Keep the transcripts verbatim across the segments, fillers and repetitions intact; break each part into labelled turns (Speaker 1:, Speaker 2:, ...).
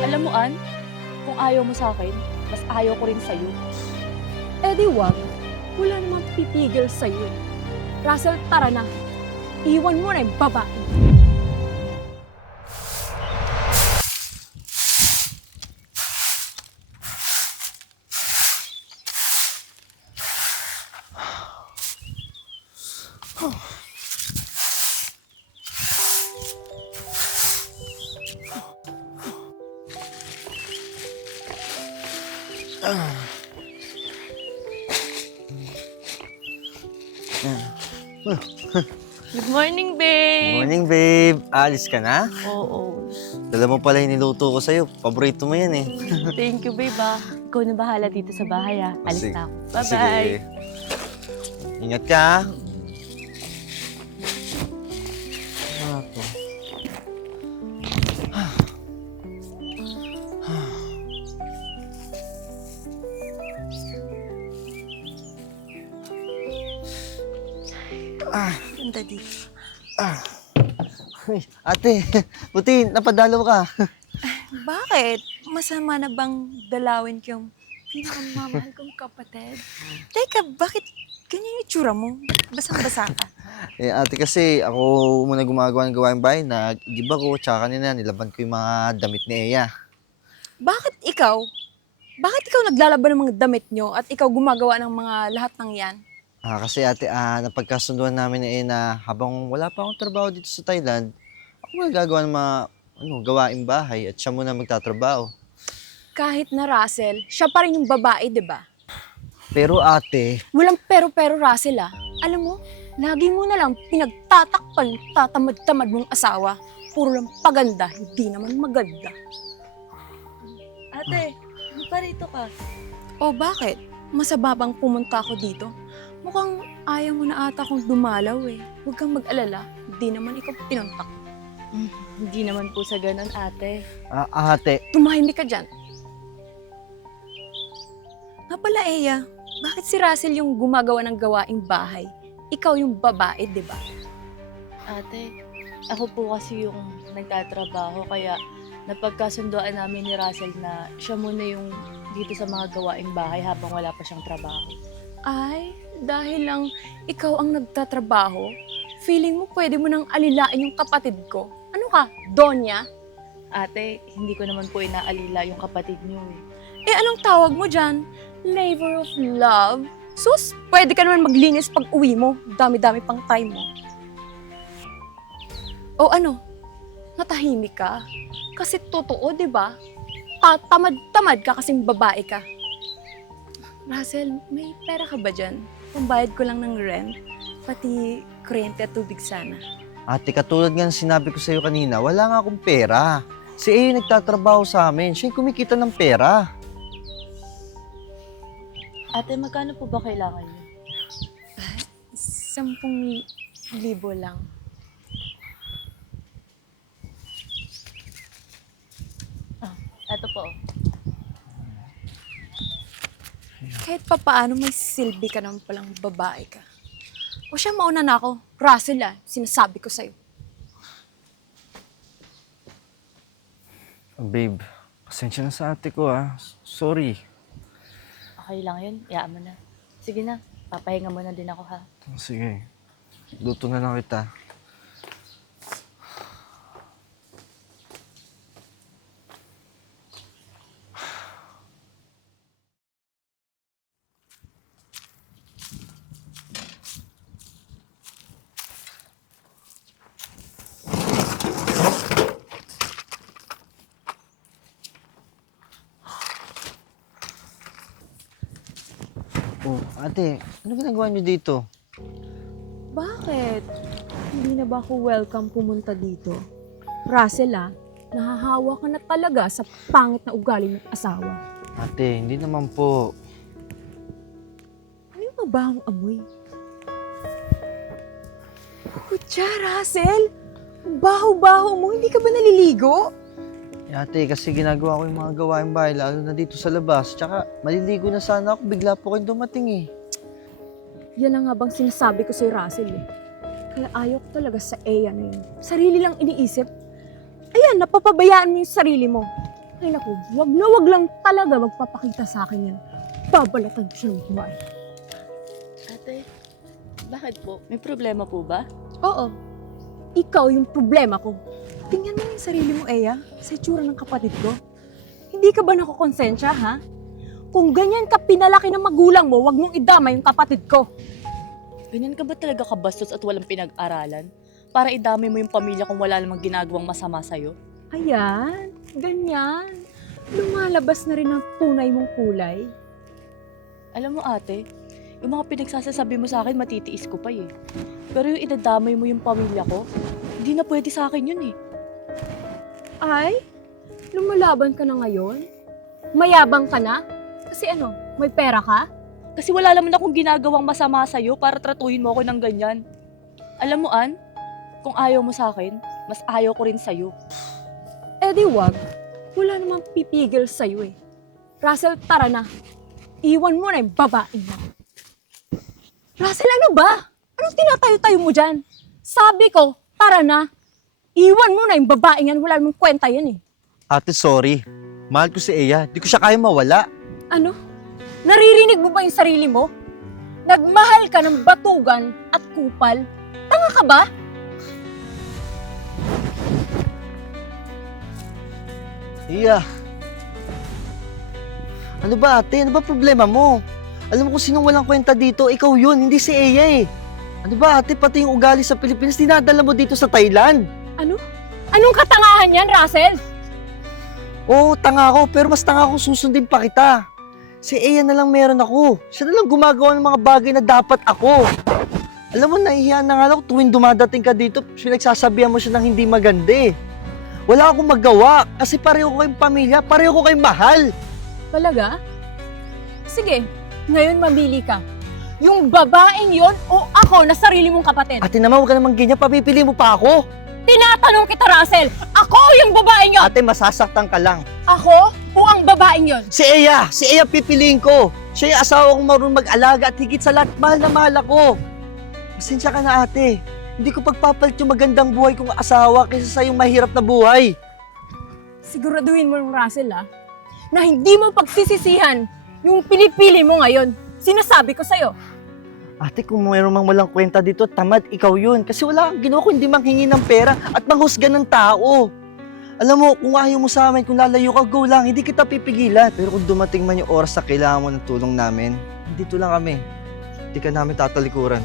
Speaker 1: Alam mo, Ann, kung ayaw mo sa akin, mas ayaw ko rin sa'yo.
Speaker 2: Eh di wag. Wala namang pipigil sa'yo. Russell, tara na. Iwan mo na yung babae.
Speaker 1: Good morning, babe!
Speaker 3: Morning, babe. Alis ka na?
Speaker 1: Oo.
Speaker 3: Dala mo pala yung niluto ko sa'yo. Paborito mo yan eh.
Speaker 1: Thank you, babe, ah. Ikaw na bahala dito sa bahay, ah. Alis
Speaker 3: Sige.
Speaker 1: na ako. Bye-bye!
Speaker 3: Sige. Ingat ka, ha? Ako. Ah,
Speaker 1: Ganda dito.
Speaker 3: ah. Uy, ate, buti, napadalaw ka.
Speaker 4: Bakit? Masama na bang dalawin ko yung pinakamamahal kong kapatid? Teka, bakit ganyan yung tsura mo? Basang-basa ka.
Speaker 3: Eh, ate kasi, ako muna gumagawa ng gawaing bahay. Nag-igib ako, tsaka kanina nilaban ko yung mga damit ni Eya.
Speaker 4: Bakit ikaw? Bakit ikaw naglalaban ng mga damit nyo at ikaw gumagawa ng mga lahat ng yan?
Speaker 3: Ah, kasi ate, ah, napagkasunduan namin ni Eya na habang wala pa akong trabaho dito sa Thailand, ako muna gagawa ng mga ano, gawaing bahay at siya muna magtatrabaho.
Speaker 4: Kahit na Russell, siya pa rin yung babae, di ba?
Speaker 3: Pero ate,
Speaker 4: Walang pero-pero Russell ah. Alam mo, lagi mo na lang pinagtatakpan yung tatamad-tamad mong asawa. Puro lang paganda, hindi naman maganda.
Speaker 1: Ate, ano pa rito ka?
Speaker 4: O bakit? Masababang pumunta ako dito. Mukhang ayaw mo na ata akong dumalaw eh. Huwag kang mag-alala. Hindi naman ikaw pinuntak.
Speaker 1: Hmm, hindi naman po sa ganun, ate.
Speaker 3: ah, ate,
Speaker 4: Tumahimik ka dyan. Nga pala, Eya, bakit si Russell yung gumagawa ng gawaing bahay? Ikaw yung babae, di ba?
Speaker 1: Ate, ako po kasi yung nagtatrabaho, kaya napagkasunduan namin ni Russell na siya muna yung dito sa mga gawaing bahay habang wala pa siyang trabaho.
Speaker 4: Ay, dahil lang ikaw ang nagtatrabaho, feeling mo pwede mo nang alilain yung kapatid ko. Ano ka, Donya?
Speaker 1: Ate, hindi ko naman po inaalila yung kapatid niyo eh.
Speaker 4: Eh, anong tawag mo dyan? Labor of love? Sus, pwede ka naman maglinis pag uwi mo. Dami-dami pang time mo. O ano? Natahimik ka? Kasi totoo, di ba? Tatamad-tamad ka kasing babae ka. Russell, may pera ka ba dyan? Pambayad ko lang ng rent, pati kuryente at tubig sana.
Speaker 3: ate, katulad nga ng sinabi ko sa'yo kanina, wala nga akong pera. Si Eya yung nagtatrabaho sa amin, siya yung kumikita ng pera.
Speaker 1: Ate, magkano po ba kailangan niyo?
Speaker 4: Sampung libo lang.
Speaker 1: Ah, eto po.
Speaker 4: Kahit pa paano may silbi ka naman palang babae ka. O siya, mauna na ako. Russell ah, sinasabi ko sa'yo.
Speaker 3: Babe, pasensya na sa ate ko ah. Sorry.
Speaker 1: Okay lang yun, iyaan mo na. Sige na, papahinga muna din ako ha.
Speaker 3: Sige, luto na lang kita. Oh, ate, ano ginagawa niyo dito?
Speaker 2: Bakit? Hindi na ba ako welcome pumunta dito? Russell ah, nahahawa ka na talaga sa pangit na ugali ng asawa.
Speaker 3: Ate, hindi naman po.
Speaker 2: Ano yung mabahang amoy? Kutya, Russell! Ang baho-baho mo, hindi ka ba naliligo?
Speaker 3: Eh, ate, kasi ginagawa ko yung mga gawaing bahay, lalo na dito sa labas. Tsaka, maliligo na sana ako, bigla po kayong dumating eh.
Speaker 2: Yan ang nga bang sinasabi ko sa'yo, Russell eh. Kaya ayaw ko talaga sa Eya na yun. Sarili lang iniisip. Ayan, napapabayaan mo yung sarili mo. Ay naku, wag na wag lang talaga magpapakita sa akin yan. Babalatan siya ng buhay.
Speaker 1: Ate, bakit po? May problema po ba?
Speaker 2: Oo, ikaw yung problema ko. Tingnan mo yung sarili mo, Eya, sa itsura ng kapatid ko. Hindi ka ba nakukonsensya, ha? Kung ganyan ka pinalaki ng magulang mo, wag mong idama yung kapatid ko.
Speaker 1: Ganyan ka ba talaga kabastos at walang pinag-aralan? Para idami mo yung pamilya kung wala namang ginagawang masama sa'yo?
Speaker 2: Ayan, ganyan. Lumalabas na rin ang tunay mong kulay.
Speaker 1: Alam mo ate, yung mga pinagsasasabi mo sa akin matitiis ko pa eh. Pero yung idadamay mo yung pamilya ko, hindi na pwede sa akin yun eh.
Speaker 2: Ay, lumalaban ka na ngayon? Mayabang ka na? Kasi ano, may pera ka?
Speaker 1: Kasi wala naman akong ginagawang masama sa'yo para tratuhin mo ako ng ganyan. Alam mo An, kung ayaw mo sa akin, mas ayaw ko rin sa'yo.
Speaker 2: Eh di wag. Wala namang pipigil sa'yo eh. Russell, tara na. Iwan mo na yung babae mo. Russell, ano ba? Anong tinatayo-tayo mo dyan? Sabi ko, tara na. Iwan mo na yung babae yan. Wala namang kwenta yan eh.
Speaker 3: Ate, sorry. Mahal ko si Eya. Di ko siya kaya mawala.
Speaker 2: Ano? Naririnig mo ba yung sarili mo? Nagmahal ka ng batugan at kupal? Tanga ka ba?
Speaker 3: Iya. Ano ba ate? Ano ba problema mo? Alam mo kung sinong walang kwenta dito, ikaw yun, hindi si Eya eh. Ano ba ate, pati yung ugali sa Pilipinas, dinadala mo dito sa Thailand.
Speaker 2: Ano? Anong katangahan yan, Russell?
Speaker 3: Oo, tanga ako, pero mas tanga akong susundin pa kita. Si Eya na lang meron ako. Siya na lang gumagawa ng mga bagay na dapat ako. Alam mo, nahihiyan na nga ako tuwing dumadating ka dito, pinagsasabihan mo siya ng hindi maganda eh. Wala akong magawa kasi pareho ko kayong pamilya, pareho ko kayong mahal.
Speaker 2: Talaga? Sige, ngayon mamili ka. Yung babaeng yon o ako na sarili mong kapatid?
Speaker 3: Ate naman, huwag ka naman ganyan, papipili mo pa ako.
Speaker 2: Tinatanong kita, Russell! Ako yung babaeng yon!
Speaker 3: Ate, masasaktan ka lang.
Speaker 2: Ako o ang babaeng yon?
Speaker 3: Si Eya, si Eya pipiliin ko. Siya yung asawa kong marunong mag-alaga at higit sa lahat, mahal na mahal ako. Pasensya ka na ate. Hindi ko pagpapalit yung magandang buhay kong asawa kaysa sa yung mahirap na buhay.
Speaker 2: Siguraduhin mo, Russell, ah, na hindi mo pagsisisihan yung pinipili mo ngayon. Sinasabi ko sa'yo.
Speaker 3: Ate, kung mayroon mang walang kwenta dito, tamad ikaw yun. Kasi wala kang ginawa kundi manghingi ng pera at manghusga ng tao. Alam mo, kung ayaw mo sa amin, kung lalayo ka, go lang. Hindi kita pipigilan. Pero kung dumating man yung oras na kailangan mo ng tulong namin, dito lang kami. Hindi ka namin tatalikuran.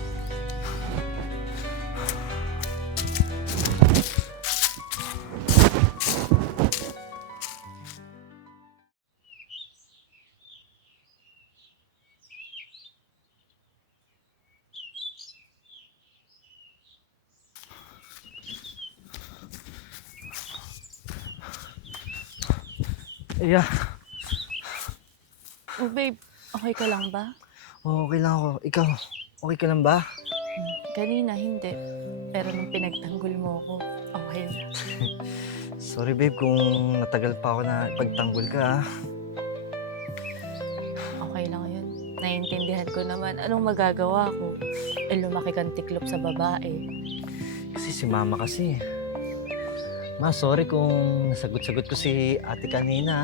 Speaker 3: Eya,
Speaker 1: Oh babe, okay ka lang ba?
Speaker 3: oh, okay lang ako. Ikaw, okay ka lang ba?
Speaker 1: Kanina hindi. Pero nung pinagtanggol mo ako, okay na.
Speaker 3: Sorry babe kung natagal pa ako na pagtanggol ka. ah.
Speaker 1: Okay lang yun. Naiintindihan ko naman. Anong magagawa ko? Eh, lumaki kang tiklop sa babae.
Speaker 3: Kasi si mama kasi. Ma, sorry kung nasagot-sagot ko si ate kanina.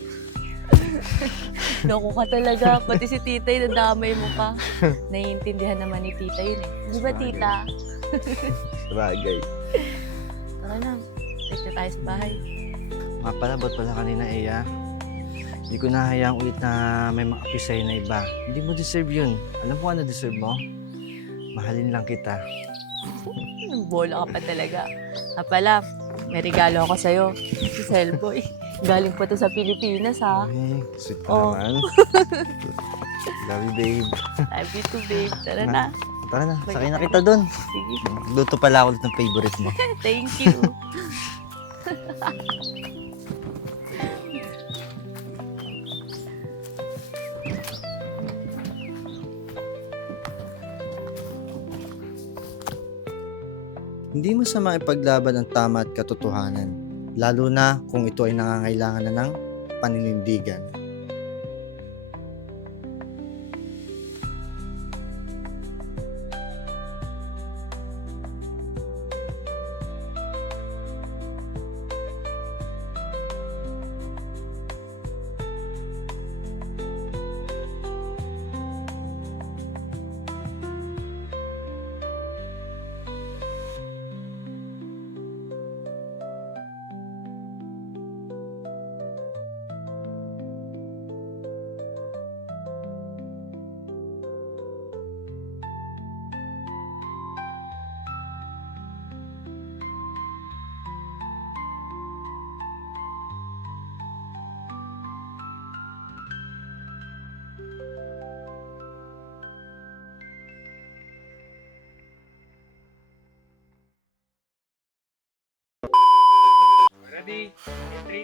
Speaker 1: Loko ka talaga. Pati si titay, nadamay mo pa. Naiintindihan naman ni tita yun eh. Di ba tita?
Speaker 3: Sabagay.
Speaker 1: Tara na. Take na tayo sa bahay.
Speaker 3: Nga pala, ba't pala kanina, Eya? Hindi ko nahayaang ulit na may mga api sa'yo na iba. Hindi mo deserve yun. Alam mo ano deserve mo? Mahalin lang kita.
Speaker 1: Bola ka pa talaga. Ah pala, may regalo ako sa'yo. Si Cellboy. Galing pa to sa Pilipinas ha.
Speaker 3: Ay, sweet pa
Speaker 1: Oh.
Speaker 3: naman. Love you, babe.
Speaker 1: Love you too, babe. Tara na.
Speaker 3: Tara na, sakay na kita dun.
Speaker 1: Sige.
Speaker 3: Luto pala ako ulit ng favorite mo.
Speaker 1: Thank you.
Speaker 3: Hindi masama ipaglaban ang tama at katotohanan, lalo na kung ito ay nangangailangan na ng paninindigan.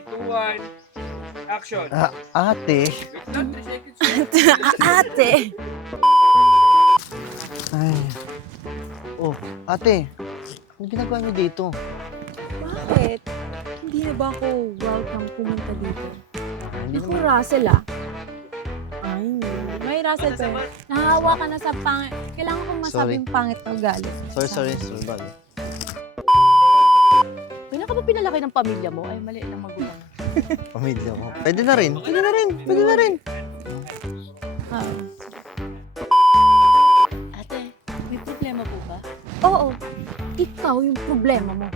Speaker 5: two, one. Action.
Speaker 3: Ah, ate.
Speaker 5: Wait lang, three seconds.
Speaker 2: Ate!
Speaker 3: Ay. Oh, ate. Ano ginagawa niyo dito?
Speaker 2: Bakit? Hindi na ba ako welcome pumunta dito?
Speaker 3: Hindi
Speaker 2: Naku,
Speaker 3: naman.
Speaker 2: Russell ah. Ay, may Russell pa yun. Nahawa ka na sa pangit. Kailangan kong masabing pangit na ugali.
Speaker 3: Sorry, sorry. Sorry, bagay.
Speaker 1: Kailan ka ba pinalaki ng pamilya mo? Ay, mali lang magulang.
Speaker 3: Pamilya mo. Pwede na rin. Pwede na rin. Pwede na rin.
Speaker 1: Ah. Ate, may problema po ba?
Speaker 2: Oo, ikaw yung problema mo.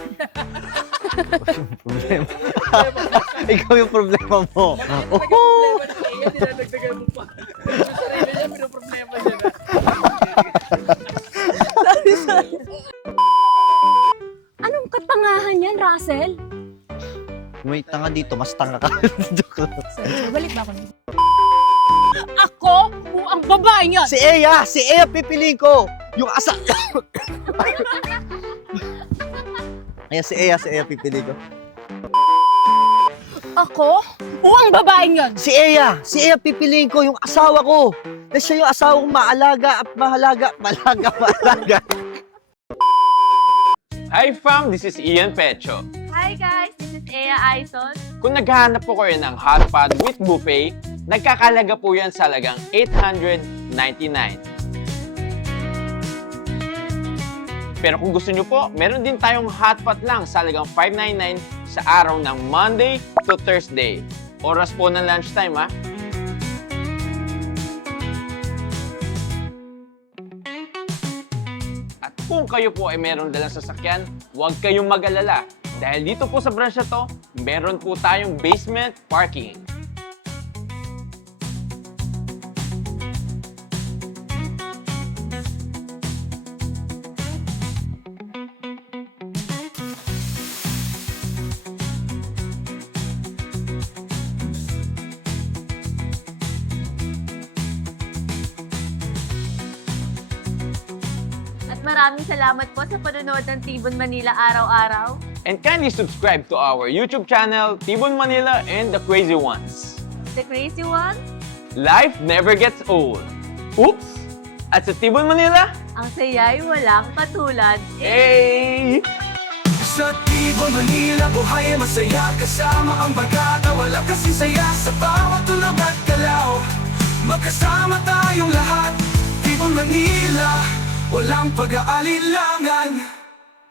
Speaker 3: Yung problema. Ikaw yung problema mo. Oh.
Speaker 5: Problema na kaya, dinadagdagan mo pa. Sa sarili niya, pinoproblema niya na.
Speaker 2: Anong katangahan yan, Russell?
Speaker 3: May tanga dito. Mas tanga ka. Joke lang.
Speaker 2: Sorry, balik ba ako nun? Ako? O ang babae niyan?
Speaker 3: Si Eya! Si Eya pipiliin ko! Yung asa... Ayan, si Eya. Si Eya pipiliin ko.
Speaker 2: Ako? O ang babae niyan?
Speaker 3: Si Eya! Si Eya pipiliin ko, yung asawa ko! Dahil siya yung asawa kong maalaga at mahalaga. Malaga, mahalaga.
Speaker 5: Hi fam, this is Ian Pecho.
Speaker 1: Hi guys, this is Ea Aizon.
Speaker 5: Kung naghahanap po kayo ng hot pot with buffet, nagkakalaga po yan sa halagang eight hundred ninety-nine. Pero kung gusto nyo po, meron din tayong hot pot lang sa halagang five ninety-nine sa araw ng Monday to Thursday. Oras po ng lunchtime ha. At kung kayo po ay meron dalang sasakyan, huwag kayong mag-alala. Dahil dito po sa branch na to, meron po tayong basement parking.
Speaker 1: At maraming salamat po sa panonood ng Tibon Manila araw-araw.
Speaker 5: And kindly subscribe to our YouTube channel, Tibon Manila and the Crazy Ones.
Speaker 1: The crazy one,
Speaker 5: Life never gets old. Oops! At sa Tibon Manila,
Speaker 1: ang saya'y walang katulad.
Speaker 5: hey!
Speaker 6: Sa Tibon, Manila, buhay ay masaya. Kasama ang bagata, wala kasi saya. Sa bawat tulog at galaw, magkasama tayong lahat. Tibon, Manila, walang pag-aalilangan.